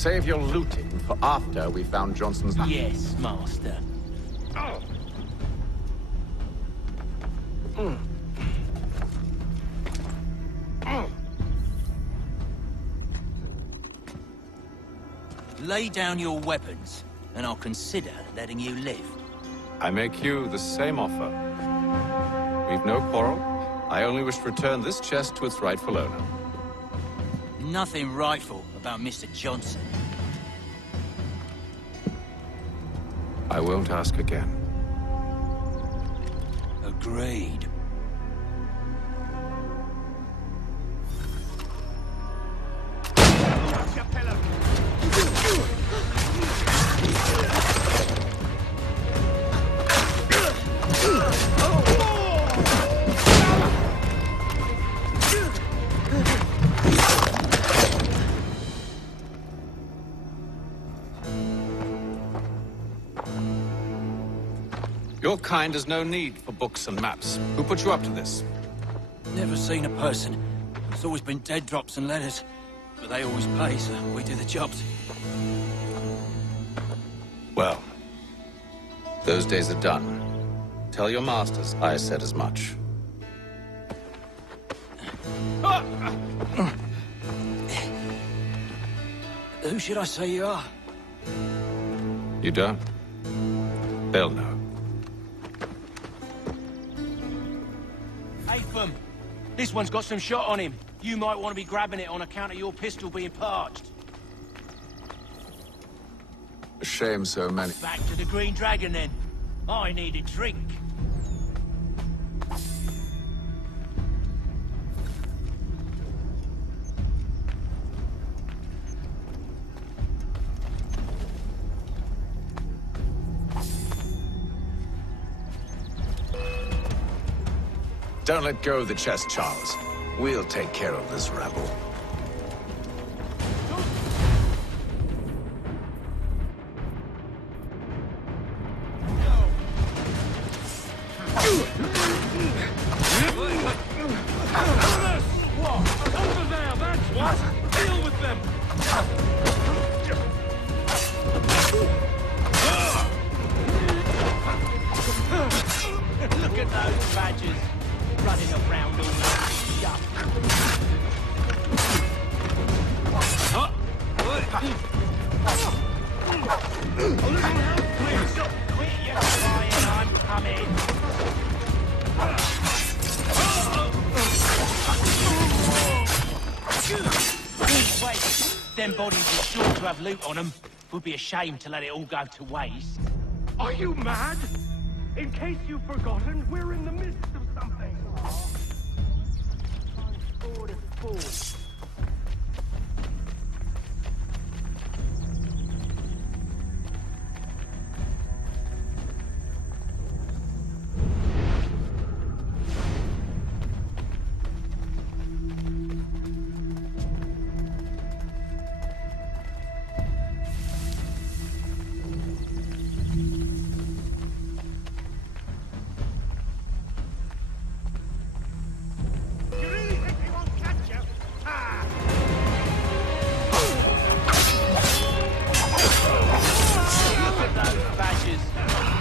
Save your looting for after we found Johnson's... Yes, Master. Oh. Lay down your weapons, and I'll consider letting you live. I make you the same offer. We've no quarrel. I only wish to return this chest to its rightful owner. Nothing rightful about Mr. Johnson. I won't ask again. Agreed. Your kind has no need for books and maps. Who put you up to this? Never seen a person. It's always been dead drops and letters. But they always pay, so we do the jobs. Well, those days are done. Tell your masters I said as much. Who should I say you are? You don't? They'll know. Apham, this one's got some shot on him. You might want to be grabbing it on account of your pistol being parched. A shame so many. Back to the Green Dragon, then. I need a drink. Don't let go of the chest, Charles. We'll take care of this rabble. Over there, that's what! Deal with them! Look at those badgers running around all over the shop. A little help, please! Quit your crying, I'm coming! Wait, them bodies are sure to have loot on them. Would be a shame to let it all go to waste. Are you mad? In case you've forgotten, we're in the midst of something.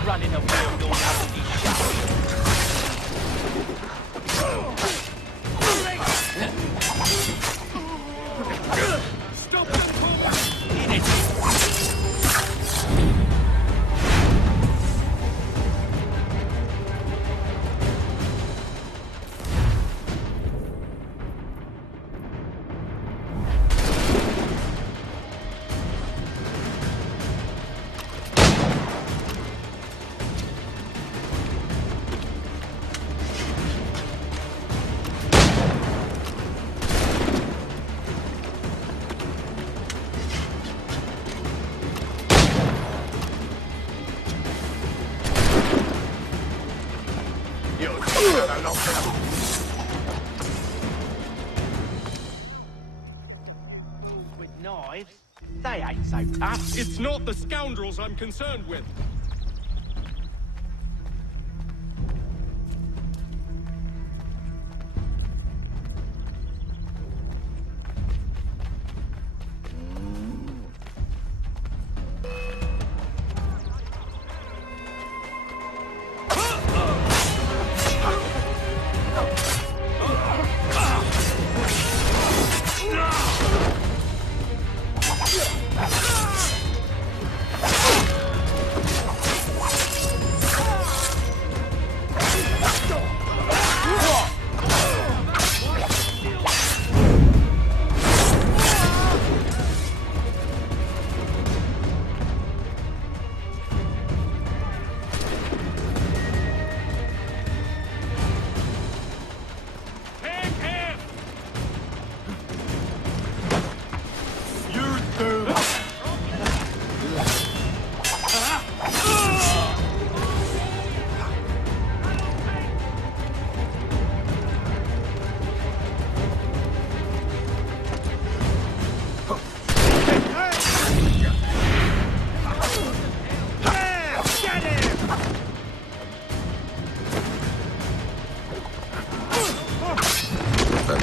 Running around all over the shop. Stop them! In it! With knives, they ain't so tough. It's not the scoundrels I'm concerned with.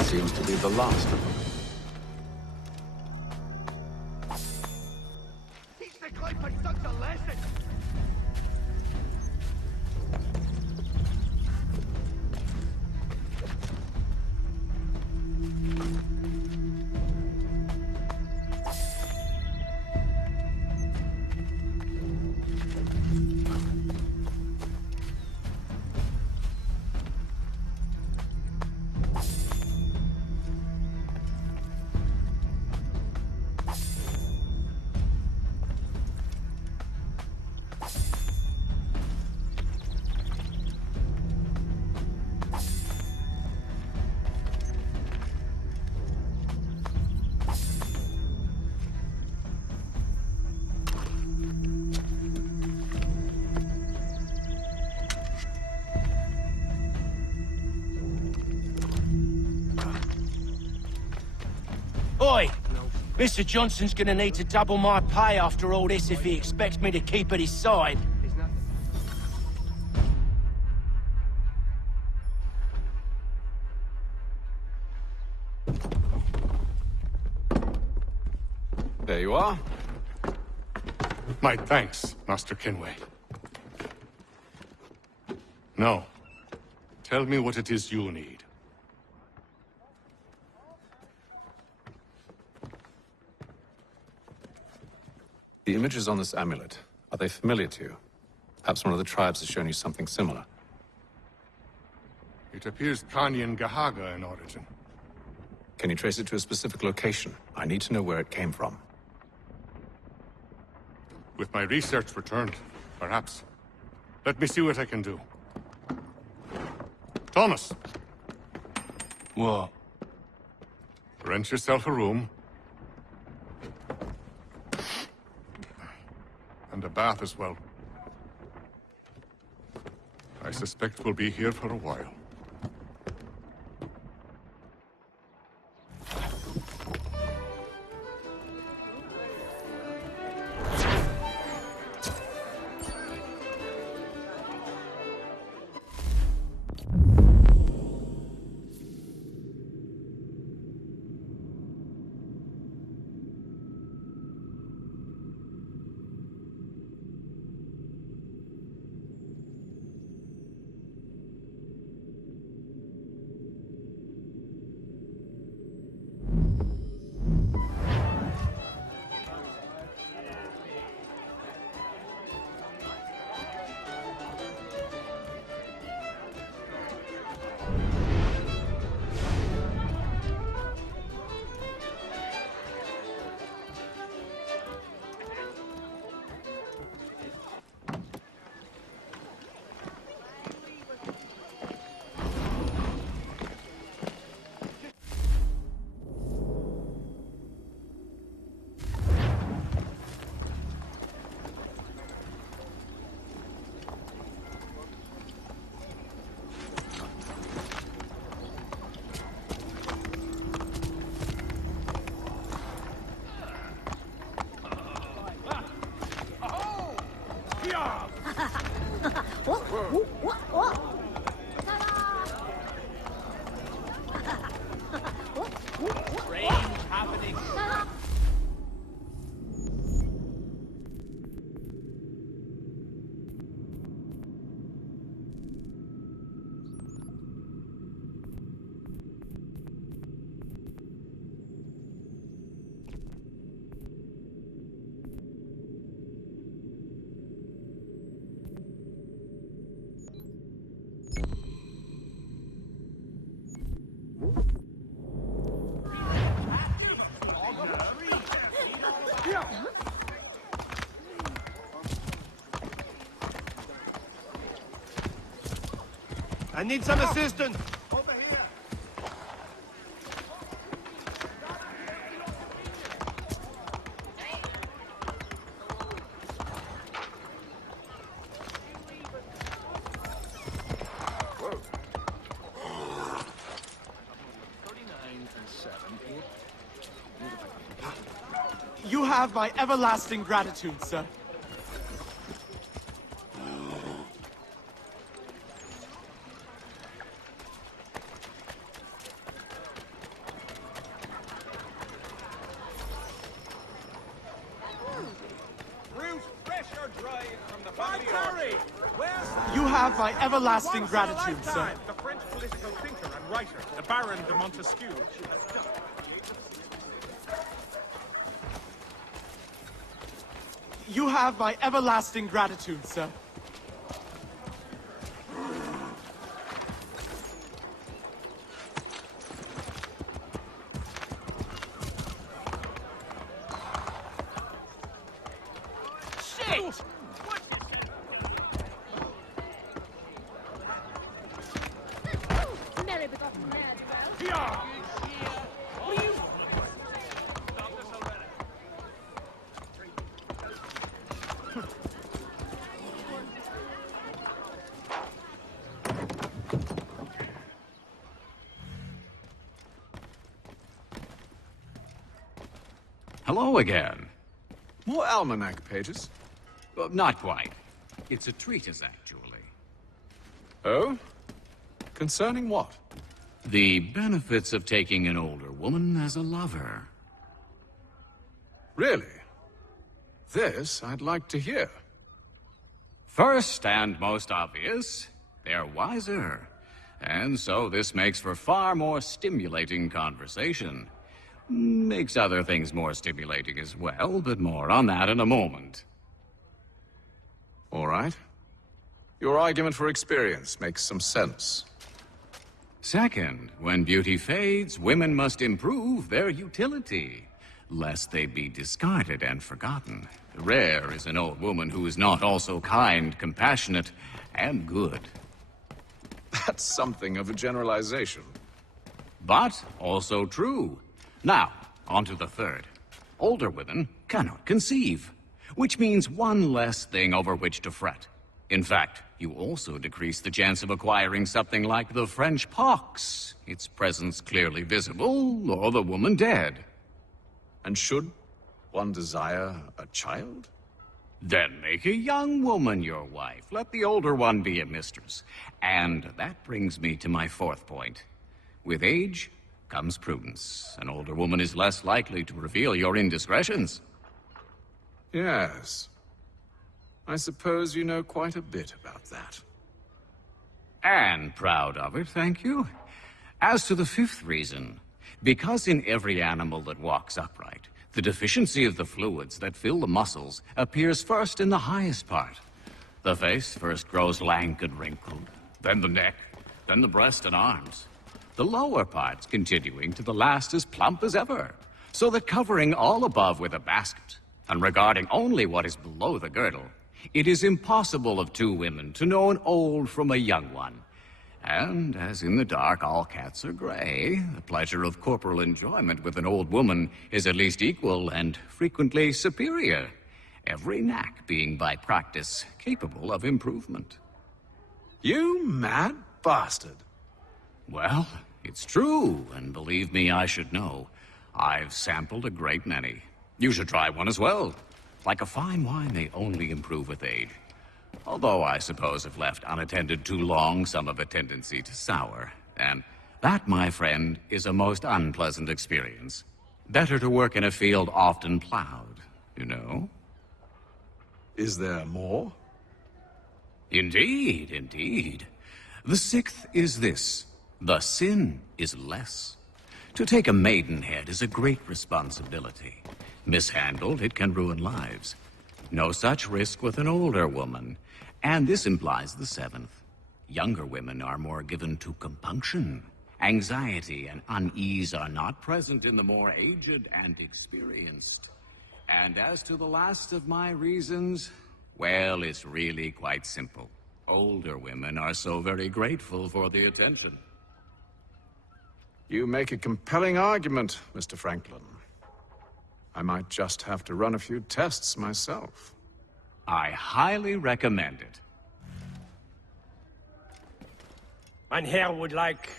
seems to be the last of them. Teach the clip by such a lesson! Oi! Mr. Johnson's gonna need to double my pay after all this if he expects me to keep at his side. There you are. My thanks, Master Kenway. Now, tell me what it is you need. The images on this amulet, are they familiar to you? Perhaps one of the tribes has shown you something similar. It appears Kanyan Gahaga in origin. Can you trace it to a specific location? I need to know where it came from. With my research returned, perhaps. Let me see what I can do. Thomas! What? Rent yourself a room. And a bath as well. I suspect we'll be here for a while. I need some assistance! You have my everlasting gratitude, sir. have my everlasting gratitude, sir. The French political thinker and writer, the Baron de Montesquieu. You have my everlasting gratitude, sir. Shit! Merry begotten man. Hello again. More almanac pages? Not quite. It's a treatise, actually. Oh? Concerning what? The benefits of taking an older woman as a lover. Really? This I'd like to hear. First and most obvious, they're wiser. And so this makes for far more stimulating conversation. Makes other things more stimulating as well, but more on that in a moment. All right. Your argument for experience makes some sense. Second, when beauty fades, women must improve their utility, lest they be discarded and forgotten. Rare is an old woman who is not also kind, compassionate, and good. That's something of a generalization. But also true. Now, on to the third. Older women cannot conceive, which means one less thing over which to fret. In fact, you also decrease the chance of acquiring something like the French pox, its presence clearly visible, or the woman dead. And should one desire a child? Then make a young woman your wife. Let the older one be a mistress. And that brings me to my fourth point. With age comes prudence. An older woman is less likely to reveal your indiscretions. Yes. I suppose you know quite a bit about that. And proud of it, thank you. As to the fifth reason, because in every animal that walks upright, the deficiency of the fluids that fill the muscles appears first in the highest part. The face first grows lank and wrinkled, then the neck, then the breast and arms. The lower parts continuing to the last as plump as ever, so that covering all above with a basket, and regarding only what is below the girdle, it is impossible of two women to know an old from a young one. And as in the dark all cats are gray, the pleasure of corporal enjoyment with an old woman is at least equal and frequently superior, every knack being by practice capable of improvement. You mad bastard. Well, it's true, and believe me, I should know. I've sampled a great many. You should try one as well. Like a fine wine, they only improve with age. Although I suppose if left unattended too long, some have a tendency to sour. And that, my friend, is a most unpleasant experience. Better to work in a field often plowed, you know? Is there more? Indeed, indeed. The sixth is this. The sin is less. To take a maidenhead is a great responsibility. Mishandled, it can ruin lives. No such risk with an older woman. And this implies the seventh. Younger women are more given to compunction. Anxiety and unease are not present in the more aged and experienced. And as to the last of my reasons, well, it's really quite simple. Older women are so very grateful for the attention. You make a compelling argument, Mr. Franklin. I might just have to run a few tests myself. I highly recommend it. Mein Herr would like...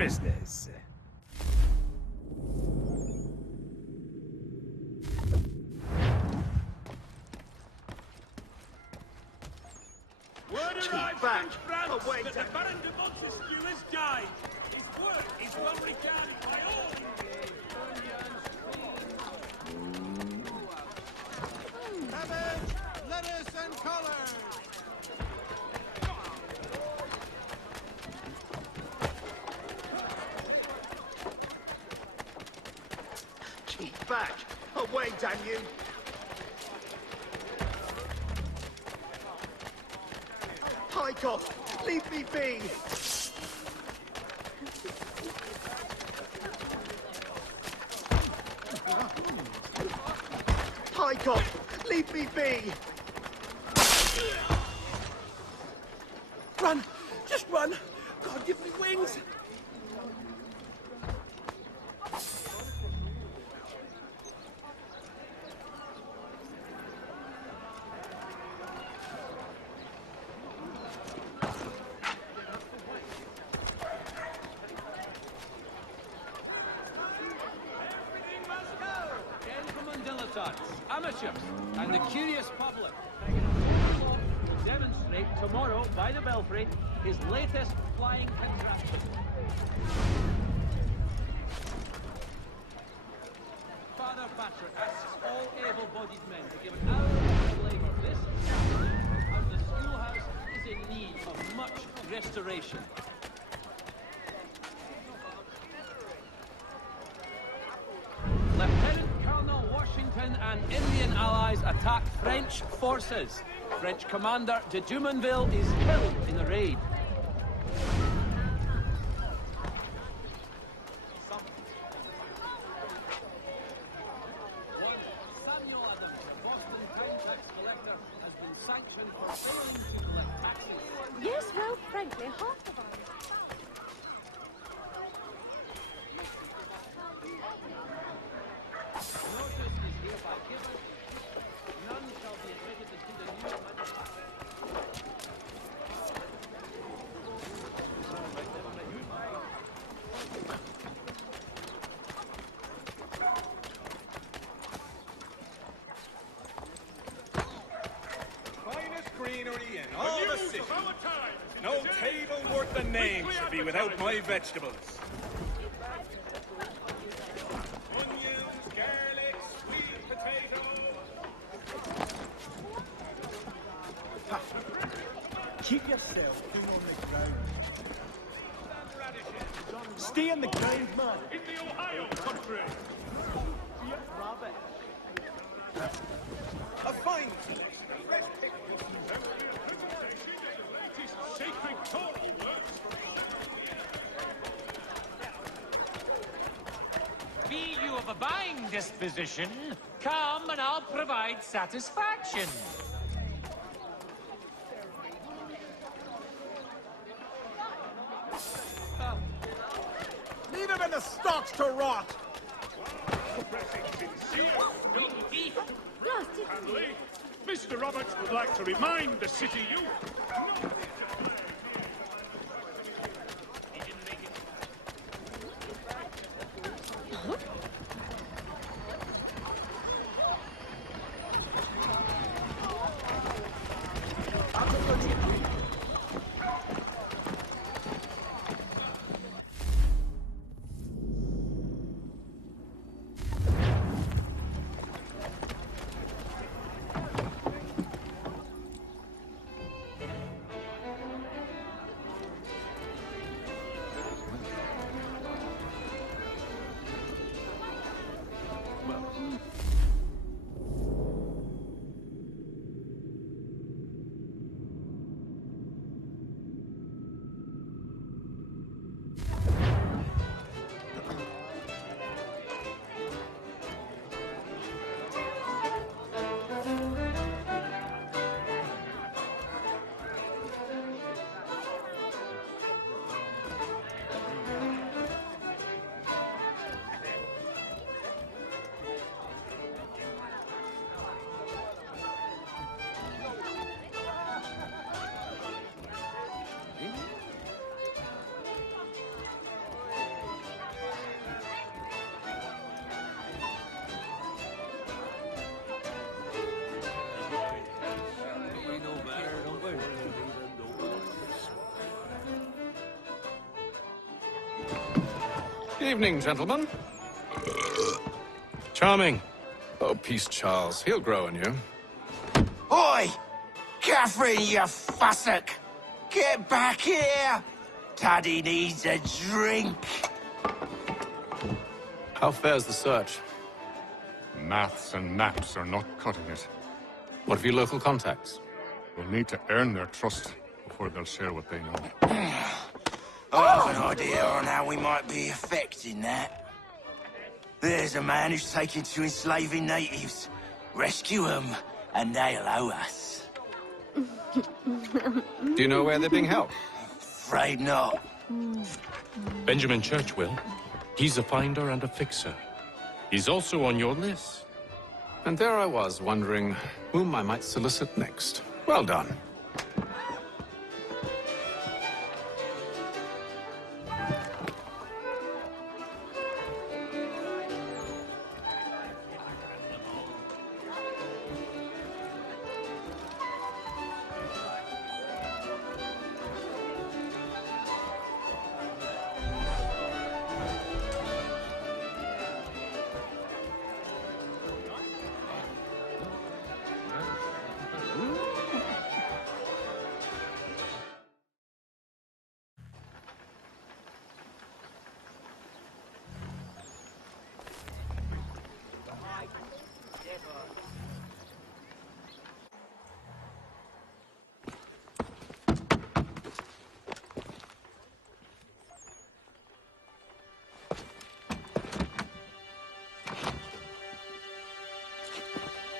business. Word arrives back. from France Away, that the Dan. Baron de Montesquieu has died. His work is well regarded by all. Cabbage, lettuce, and collards. Keep back. Away, damn you. Pike off. Leave me be. Pike off. Leave me be. Run! Just run! God, give me wings! Everything must go! Gentlemen dilettantes, amateurs, and the curious public. To demonstrate tomorrow by the Belfry his latest flying contraption. Father Patrick asks all able-bodied men to give an hour of labour. This as the schoolhouse is in need of much restoration. Lieutenant Colonel Washington and Indian allies attack French forces. French commander de Jumonville is killed in the raid. Samuel Adams, the Boston Town tax collector, has been sanctioned for failing to collect taxes. Yes, well, frankly, half of ours. Notice is hereby given. None shall be admitted into the new magistrate. Finest greenery in all the city. No table worth the name should be without my vegetables. Onions, garlic, sweet potato. Keep yourself on the ground. Stay on the ground, man. In the Ohio country. A fine Sacred choral works. Be you of a buying disposition, come and I'll provide satisfaction. Leave him in the stocks to rot. Pressing sincere. Green beef. Yes, it's Handley, Mr. Roberts would like to remind the city youth. Evening, gentlemen. Charming. Oh, peace, Charles. He'll grow on you. Oi! Catherine, you fussock! Get back here! Taddy needs a drink. How fares the search? Maths and maps are not cutting it. What of your local contacts? We'll need to earn their trust before they'll share what they know. I have an idea on how we might be affecting that. There's a man who's taken to enslaving natives. Rescue them, and they'll owe us. Do you know where they're being held? Afraid not. Benjamin Church will. He's a finder and a fixer. He's also on your list. And there I was, wondering whom I might solicit next. Well done.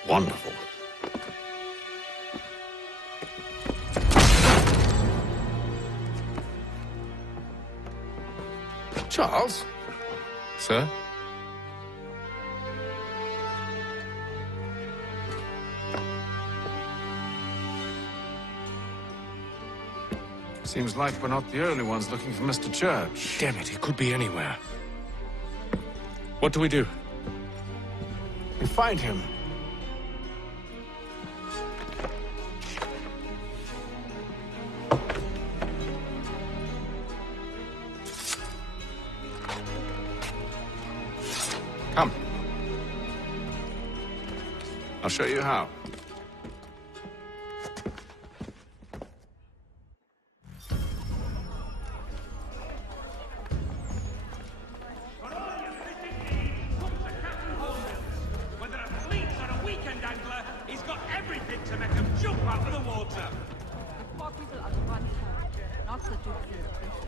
Wonderful. Charles? Sir? Seems like we're not the only ones looking for Mr. Church. Damn it, he could be anywhere. What do we do? We find him. Come. I'll show you how. Whether a fleet or a weekend angler, he's got everything to make him jump out of the water. Four people out of one herd, not the Duke and the Princess.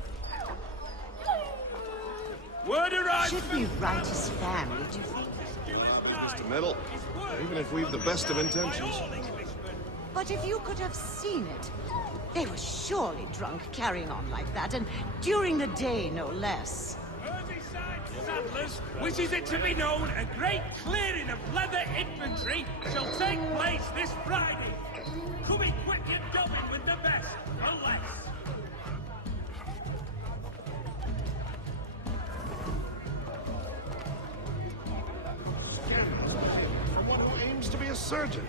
Word arrived. Should we write his family, do you think? Mr. Metal, even if we've the best of intentions. But if you could have seen it, they were surely drunk carrying on like that, and during the day, no less. Merseyside Saddlers wishes it to be known a great clearing of leather infantry shall take place this Friday. Come equip your going with the best, unless... For one who aims to be a surgeon.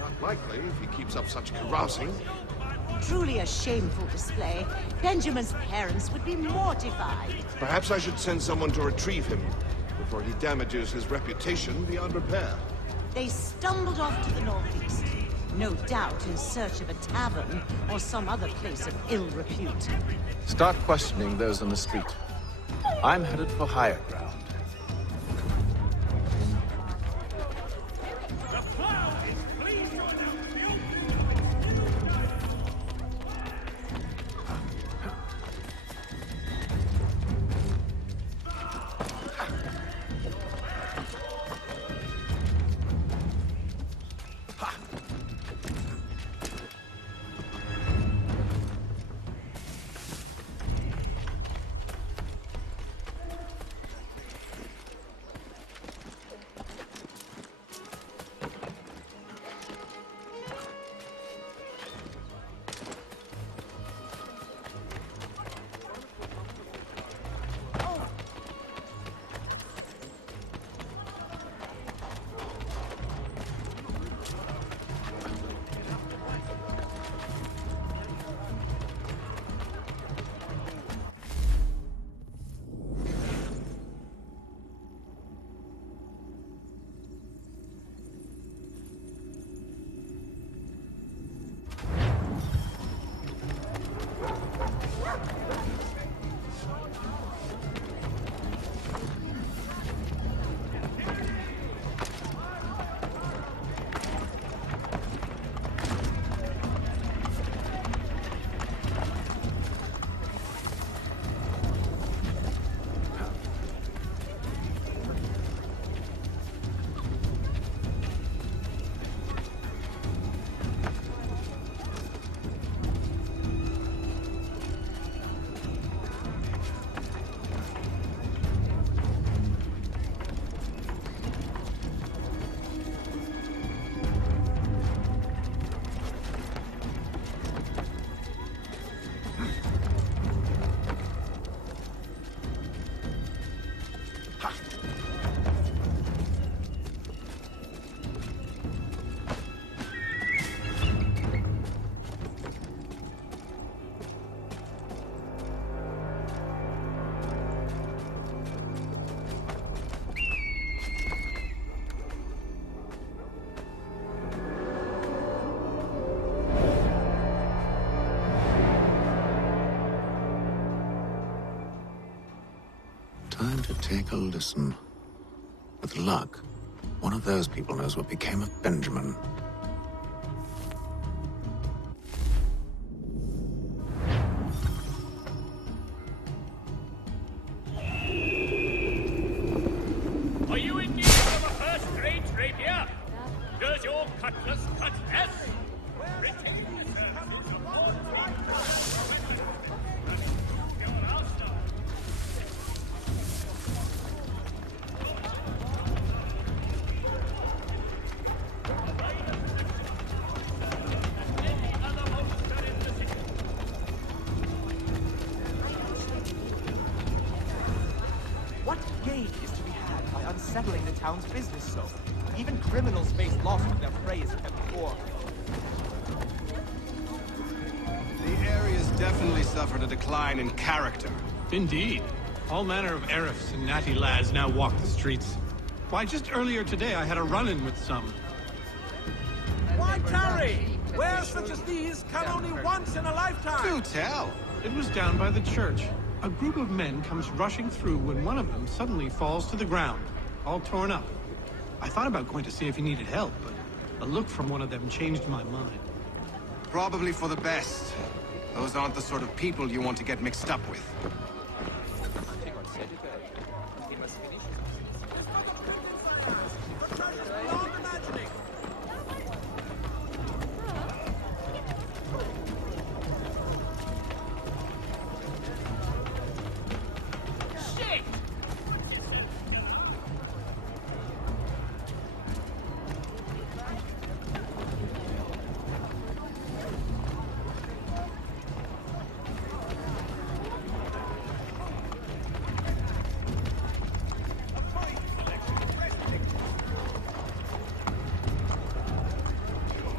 Not likely if he keeps up such carousing. Truly a shameful display. Benjamin's parents would be mortified. Perhaps I should send someone to retrieve him before he damages his reputation beyond repair. They stumbled off to the northeast, no doubt in search of a tavern or some other place of ill repute. Start questioning those on the street. I'm headed for higher ground. The plow is pleased to announce the take a listen. With luck, one of those people knows what became of Benjamin. Are you in need of a first-rate rapier? Does your cutlass cut less? Retain the services of all What gain is to be had by unsettling the town's business so? Even criminals face loss when their prey is kept poor. The area's definitely suffered a decline in character. Indeed. All manner of Arifs and natty lads now walk the streets. Why, just earlier today I had a run-in with some. Why tarry? Wares such as these come only once in a lifetime. Do tell. It was down by the church. A group of men comes rushing through when one of them suddenly falls to the ground, all torn up. I thought about going to see if he needed help, but a look from one of them changed my mind. Probably for the best. Those aren't the sort of people you want to get mixed up with.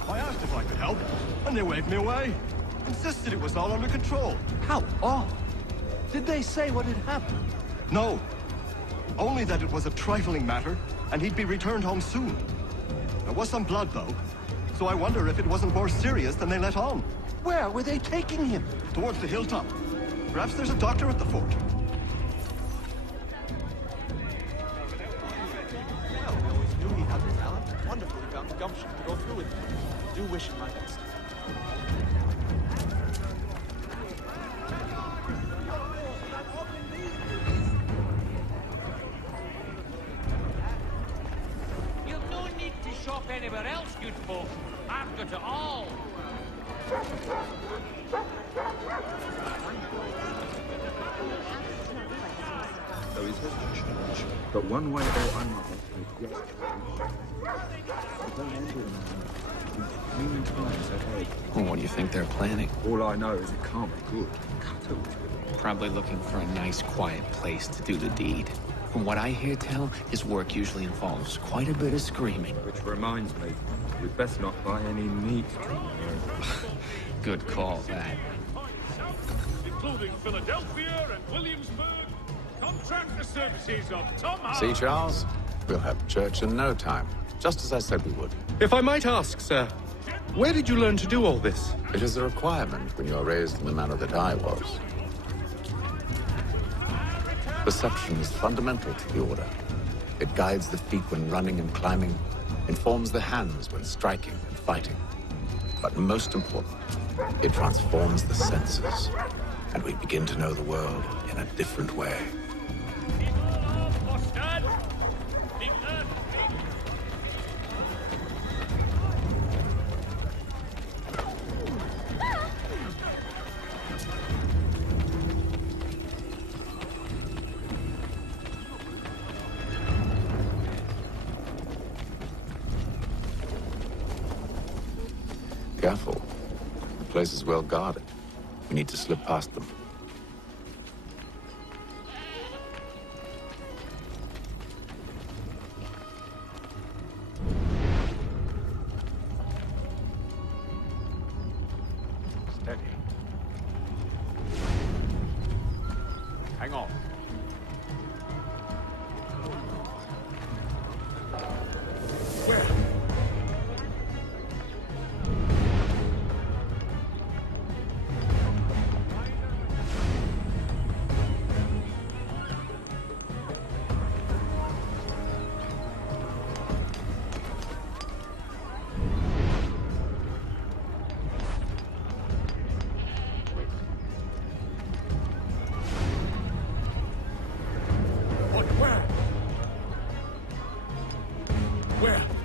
I asked if I could help, and they waved me away. Insisted it was all under control. How odd. Did they say what had happened? No. Only that it was a trifling matter, and he'd be returned home soon. There was some blood, though, so I wonder if it wasn't more serious than they let on. Where were they taking him? Towards the hilltop. Perhaps there's a doctor at the fort. I always knew he had the talent. Wonderful he found the gumption to go through with it. I do wish him my best. You've no need to shop anywhere else, good folk. I've got it all. There is a church, but one way or another, yes. Many times ahead. Well, what do you think they're planning? All I know is it can't be good. Cuttles. Probably looking for a nice, quiet place to do the deed. From what I hear tell, his work usually involves quite a bit of screaming. Which reminds me, we'd best not buy any meat. Good call, that. Including Philadelphia and Williamsburg. Contract the services of Tom Howard. See, Charles? We'll have church in no time, just as I said we would. If I might ask, sir, where did you learn to do all this? It is a requirement when you are raised in the manner that I was. Perception is fundamental to the Order. It guides the feet when running and climbing, informs the hands when striking and fighting. But most important, it transforms the senses, and we begin to know the world in a different way. Careful. The place is well guarded. We need to slip past them. Steady. Hang on. Where?